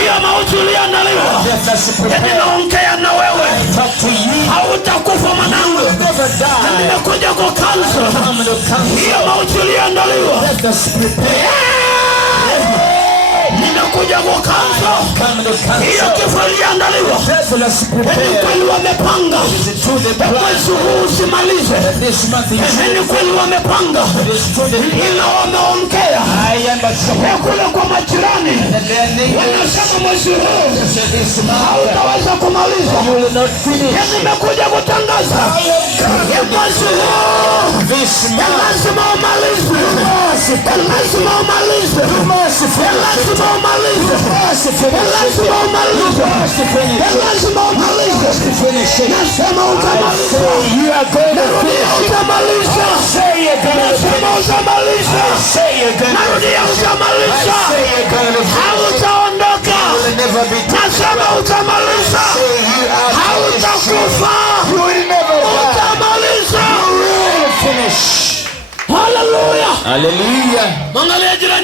hiyo mauti uliandaliwa, ninaongea na wewe, hautakufa mwanangu. Nimekuja kwa kansa hiyo mauti uliandaliwa, nimekuja kwa kansa hiyo kifo iliandaliwa. Ni kweli wamepanga mwezi huu usimalize, ni kweli wamepanga, ila wameongea kule kwa majirani, wanasema mwezi huu hautaweza kumaliza. Nimekuja kutangaza mwezi huu lazima umalize, lazima umalize, lazima umalize, lazima umalize, lazima umalize. Nasema utamaliza, narudia utamaliza, nasema utamaliza, narudia utamaliza, hautaondoka. Nasema utamaliza, hautakufa, utamaliza. Haleluya, haleluya. Mwangalie jirani.